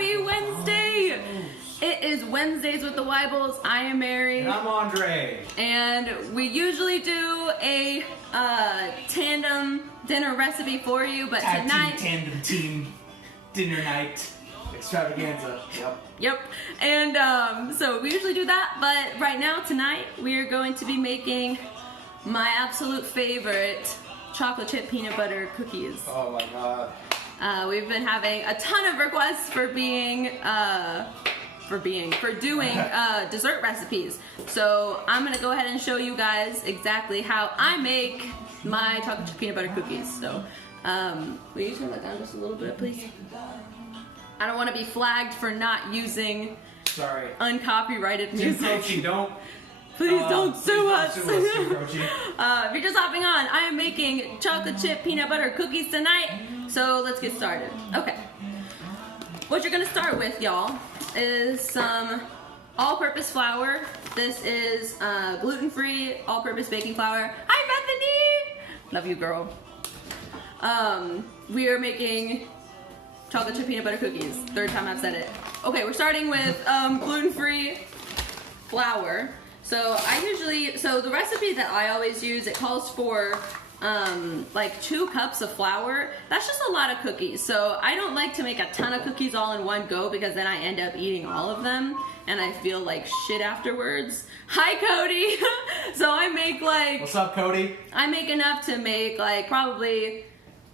Happy Wednesday! It is Wednesdays with the Weibels. I am Mary. And I'm Andre. And we usually do a tandem dinner recipe for you, but tonight... Tandem team dinner night extravaganza. Yep. And so we usually do that, but right now, tonight, we are going to be making my absolute favorite chocolate chip peanut butter cookies. Oh my god. We've been having a ton of requests for doing dessert recipes. So I'm gonna go ahead and show you guys exactly how I make my chocolate chip peanut butter cookies. So, will you turn that down just a little bit, please? I don't want to be flagged for not using uncopyrighted music. Croce, don't. Please don't sue us. If If you're just hopping on, I am making chocolate chip peanut butter cookies tonight. So let's get started. Okay. What you're gonna start with, y'all, is some all-purpose flour. This is gluten-free, all-purpose baking flour. Hi, Bethany! Love you, girl. We are making chocolate chip peanut butter cookies. Third time I've said it. Okay, we're starting with gluten-free flour. So the recipe that I always use, it calls for like 2 cups of flour. That's just a lot of cookies. So I don't like to make a ton of cookies all in one go because then I end up eating all of them and I feel like shit afterwards. Hi, Cody. So I make like... What's up, Cody? I make enough to make like probably...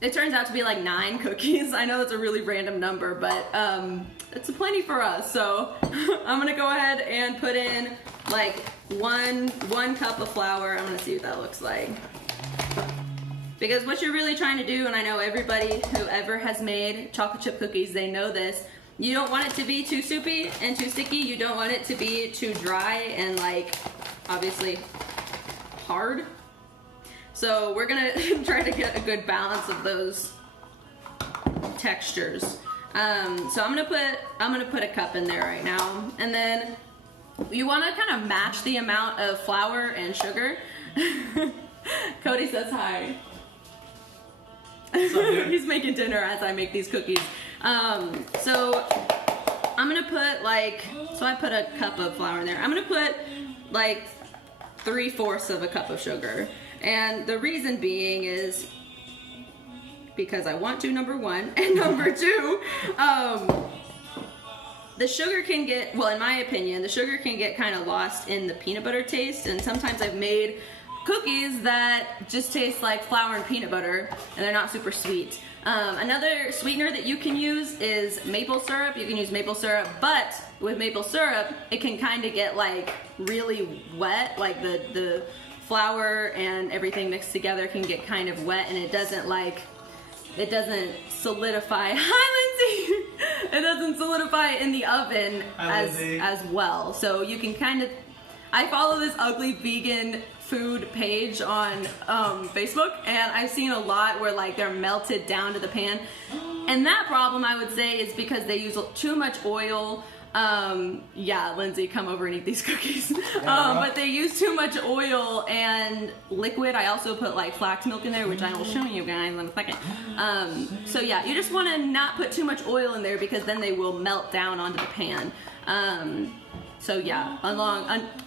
It turns out to be like 9 cookies. I know that's a really random number, but it's plenty for us. So I'm gonna go ahead and put in like one cup of flour. I'm gonna see what that looks like. Because what you're really trying to do, and I know everybody who ever has made chocolate chip cookies, they know this, you don't want it to be too soupy and too sticky. You don't want it to be too dry and like, obviously, hard. So we're gonna try to get a good balance of those textures. So I'm gonna put a cup in there right now, and then you want to kind of match the amount of flour and sugar. Cody says hi. He's making dinner as I make these cookies. So I'm gonna put I put a cup of flour in there. I'm gonna put like 3/4 of a cup of sugar. And the reason being is because I want to, number one, and number two, the sugar can get, well, in my opinion, the sugar can get kind of lost in the peanut butter taste, and sometimes I've made cookies that just taste like flour and peanut butter, and they're not super sweet. Another sweetener that you can use is maple syrup. You can use maple syrup, but with maple syrup, it can kind of get like really wet, like the flour and everything mixed together can get kind of wet, and it doesn't solidify. Hi, Lindsay! It doesn't solidify in the oven as well. So you can kind of, I follow this ugly vegan food page on Facebook, and I've seen a lot where like they're melted down to the pan, and that problem I would say is because they use too much oil. Yeah, Lindsay, come over and eat these cookies. But they use too much oil and liquid. I also put like flax milk in there, which I will show you guys in a second. So yeah, you just want to not put too much oil in there because then they will melt down onto the pan. So yeah,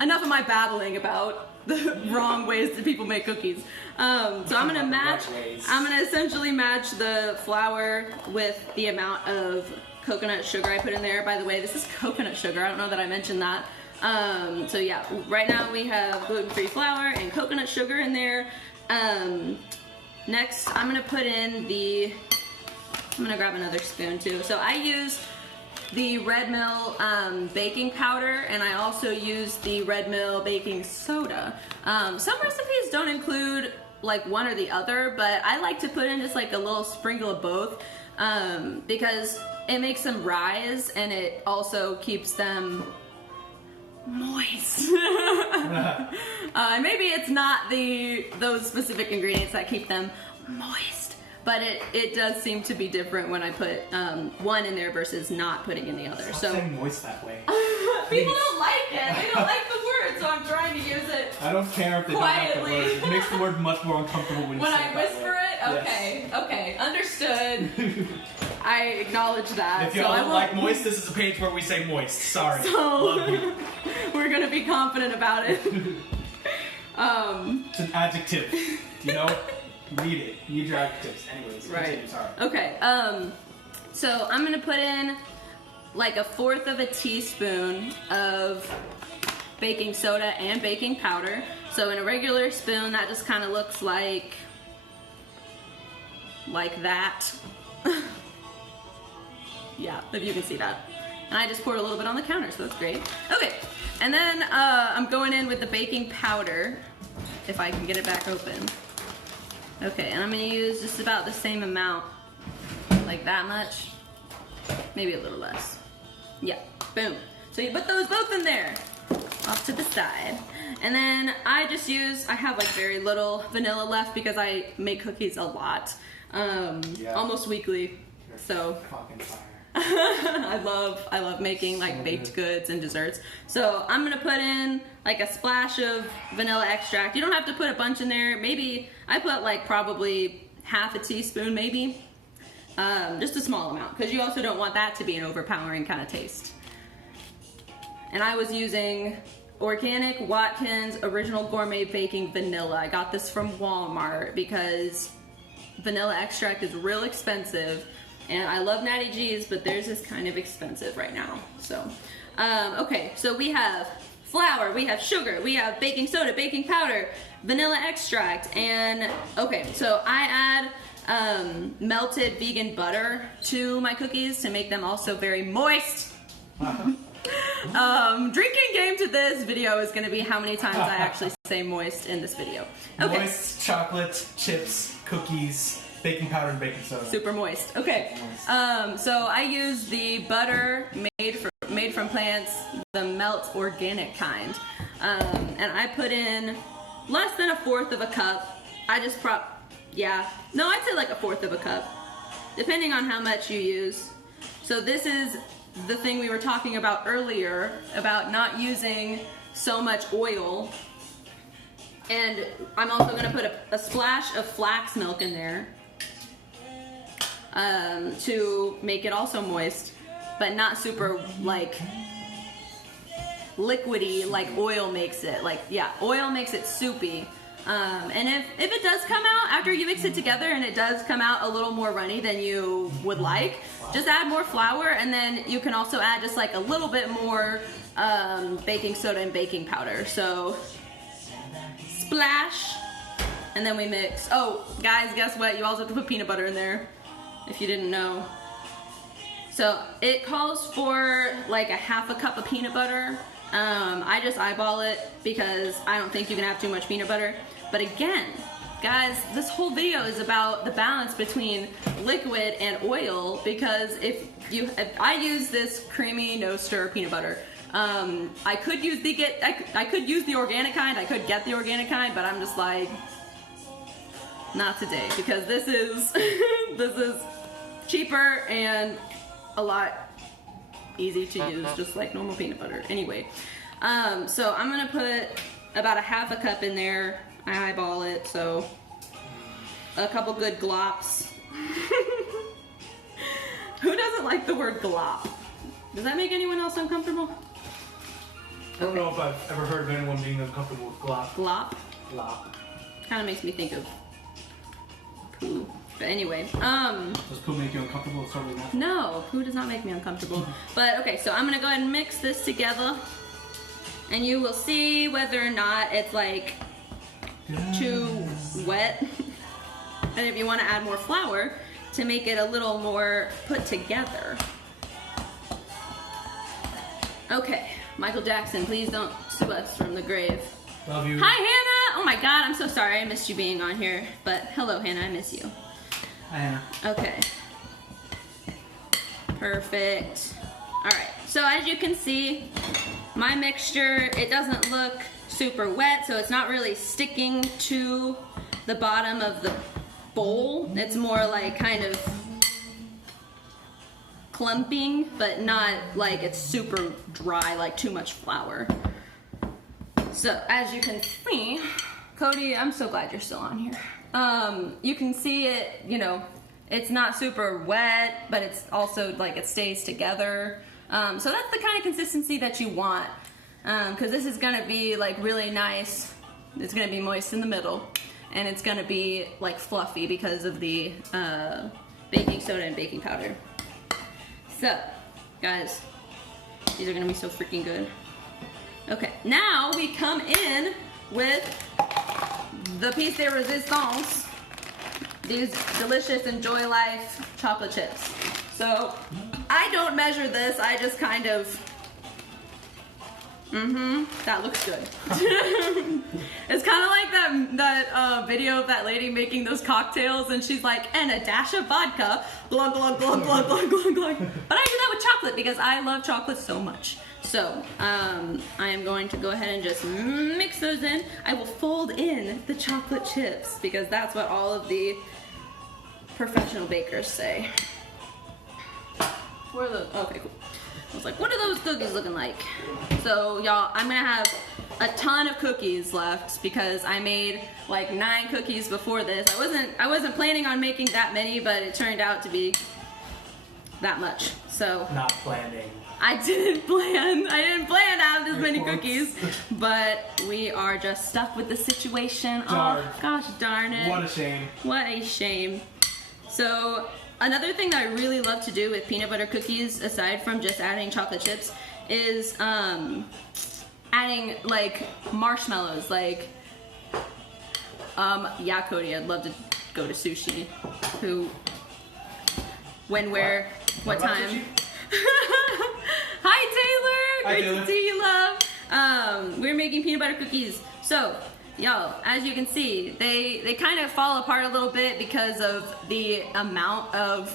enough of my babbling about the wrong ways that people make cookies. So I'm gonna essentially match the flour with the amount of coconut sugar I put in there. By the way, this is coconut sugar. I don't know that I mentioned that. So yeah, right now we have gluten-free flour and coconut sugar in there. Next, I'm gonna put in I'm gonna grab another spoon too. So I use the Red Mill baking powder, and I also use the Red Mill baking soda. Some recipes don't include like one or the other, but I like to put in just like a little sprinkle of both because it makes them rise, and it also keeps them moist. Maybe it's not those specific ingredients that keep them moist, but it does seem to be different when I put one in there versus not putting in the other. Stop so saying moist that way. People don't like it. They don't like the word, so I'm trying to use it. I don't care if they quietly. don't like the word. It makes the word much more uncomfortable when you say it I whisper it? Okay, Yes. okay, understood. I acknowledge that. If y'all don't like moist, this is a page where we say moist. Sorry. So, Love you. We're gonna be confident about it. It's an adjective. You know? You need it. You need your adjectives. Anyways, right. Continue, sorry. Okay, so I'm gonna put in like 1/4 of a teaspoon of baking soda and baking powder. So in a regular spoon, that just kind of looks like that. Yeah, if you can see that. And I just poured a little bit on the counter, so that's great. Okay, and then I'm going in with the baking powder, if I can get it back open. Okay, and I'm gonna use just about the same amount, like that much, maybe a little less. Yeah, boom. So you put those both in there, off to the side. And then I have like very little vanilla left because I make cookies a lot, almost weekly, so. Fucking fire. I love making like baked goods and desserts. So I'm gonna put in like a splash of vanilla extract. You don't have to put a bunch in there. Maybe I put like probably 1/2 teaspoon maybe. Just a small amount, because you also don't want that to be an overpowering kind of taste. And I was using organic Watkins Original Gourmet Baking Vanilla. I got this from Walmart because vanilla extract is real expensive. And I love Natty G's, but theirs is kind of expensive right now. So, okay, so we have flour, we have sugar, we have baking soda, baking powder, vanilla extract, and okay, so I add melted vegan butter to my cookies to make them also very moist. Drinking game to this video is going to be how many times I actually say moist in this video. Okay. Moist chocolate, chips, cookies, baking powder, and baking soda. Super moist. Okay. So I use the butter made from plants, the Melt organic kind, and I put in less than 1/4 of a cup. I'd say like 1/4 of a cup, depending on how much you use. So this is the thing we were talking about earlier about not using so much oil. And I'm also going to put a splash of flax milk in there to make it also moist, but not super like liquidy like oil makes it. Like, yeah, oil makes it soupy. And if it does come out after you mix it together and it does come out a little more runny than you would like, just add more flour, and then you can also add just like a little bit more baking soda and baking powder. So splash, and then we mix. Oh, guys, guess what? You also have to put peanut butter in there, if you didn't know. So it calls for like 1/2 cup of peanut butter. I just eyeball it because I don't think you can have too much peanut butter. But again, guys, this whole video is about the balance between liquid and oil, because if I use this creamy no stir peanut butter, I could use the organic kind. I could get the organic kind, but I'm just like, not today, because this is this is cheaper and a lot easy to use, just like normal peanut butter. Anyway, so I'm gonna put about 1/2 cup in there. I eyeball it, so a couple good glops. Who doesn't like the word glop? Does that make anyone else uncomfortable? I don't know if I've ever heard of anyone being uncomfortable with glop. Glop? Glop. Kind of makes me think of poo. But anyway, Does poo make you uncomfortable? It's totally natural. no, poo does not make me uncomfortable. But okay, so I'm gonna go ahead and mix this together, and you will see whether or not it's like too wet. And if you want to add more flour to make it a little more put together. Okay, Michael Jackson, please don't sue us from the grave. Love you. Hi, Hannah! Oh my god, I'm so sorry I missed you being on here. But hello, Hannah, I miss you. Hi, Hannah. Okay. Perfect. Alright, so as you can see, my mixture, it doesn't look super wet, so it's not really sticking to the bottom of the bowl. It's more like kind of clumping, but not like it's super dry, like too much flour. So as you can see, Cody, I'm so glad you're still on here. You can see it, you know, It's not super wet, but it's also like it stays together. So that's the kind of consistency that you want. Because this is gonna be like really nice. It's gonna be moist in the middle, and it's gonna be like fluffy because of the baking soda and baking powder. So, guys, these are gonna be so freaking good. Okay, now we come in with the piece de resistance. These delicious Enjoy Life chocolate chips. So, I don't measure this, I just kind of, that looks good. It's kind of like that video of that lady making those cocktails, and she's like, and a dash of vodka, glug, glug, glug, glug, glug, glug, glug. But I do that with chocolate because I love chocolate so much. So, I am going to go ahead and just mix those in. I will fold in the chocolate chips because that's what all of the professional bakers say. Where are those? Okay, cool. I was like, what are those cookies looking like? So, y'all, I'm gonna have a ton of cookies left because I made like 9 cookies before this. I wasn't planning on making that many, but it turned out to be that much. So not planning. I didn't plan to have this many cookies, but we are just stuck with the situation. Darn. Oh, gosh darn it. What a shame. What a shame. So, another thing that I really love to do with peanut butter cookies, aside from just adding chocolate chips, is adding like marshmallows. Like, yeah, Cody, I'd love to go to sushi. Who, when, where, what time? Hi Taylor! Great to see you, love. We're making peanut butter cookies. So, y'all, as you can see, they kind of fall apart a little bit because of the amount of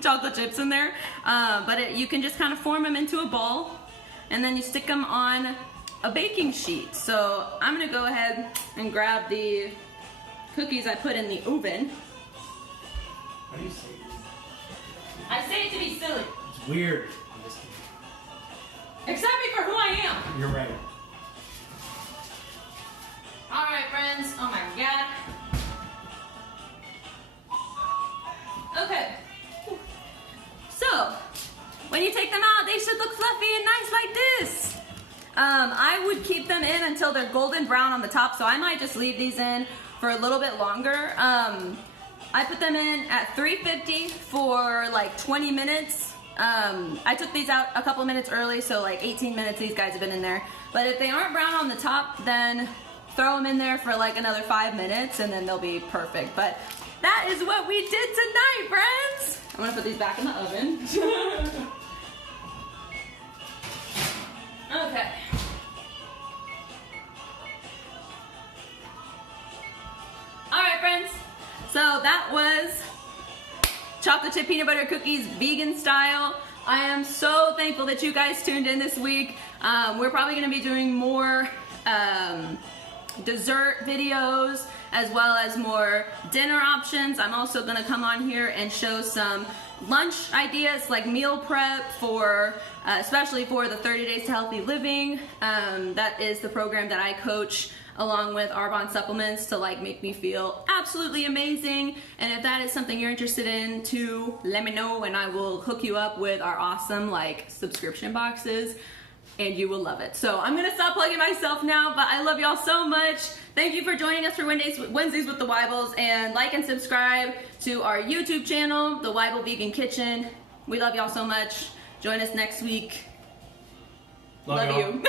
chocolate chips in there. But you can just kind of form them into a ball, and then you stick them on a baking sheet. So I'm gonna go ahead and grab the cookies I put in the oven. How do you say it? I say it to be silly. It's weird. I'm just kidding. Accept me for who I am. You're right. Alright, friends. Oh my god. Okay. So, when you take them out, they should look fluffy and nice like this. I would keep them in until they're golden brown on the top, so I might just leave these in for a little bit longer. I put them in at 350 for like 20 minutes. I took these out a couple minutes early, so like 18 minutes these guys have been in there. But if they aren't brown on the top, then throw them in there for like another 5 minutes and then they'll be perfect. But that is what we did tonight, friends. I'm gonna put these back in the oven. Okay. Alright, friends. So that was chocolate chip peanut butter cookies vegan style. I am so thankful that you guys tuned in this week. We're probably gonna be doing more dessert videos as well as more dinner options. I'm also gonna come on here and show some lunch ideas like meal prep for especially for the 30 Days to Healthy Living. That is the program that I coach along with Arbonne supplements to like make me feel absolutely amazing. And if that is something you're interested in, too, let me know and I will hook you up with our awesome like subscription boxes and you will love it. So I'm gonna stop plugging myself now, but I love y'all so much. Thank you for joining us for Wednesdays with the Weibels, and like and subscribe to our YouTube channel, The Weibel Vegan Kitchen. We love y'all so much. Join us next week. Love you.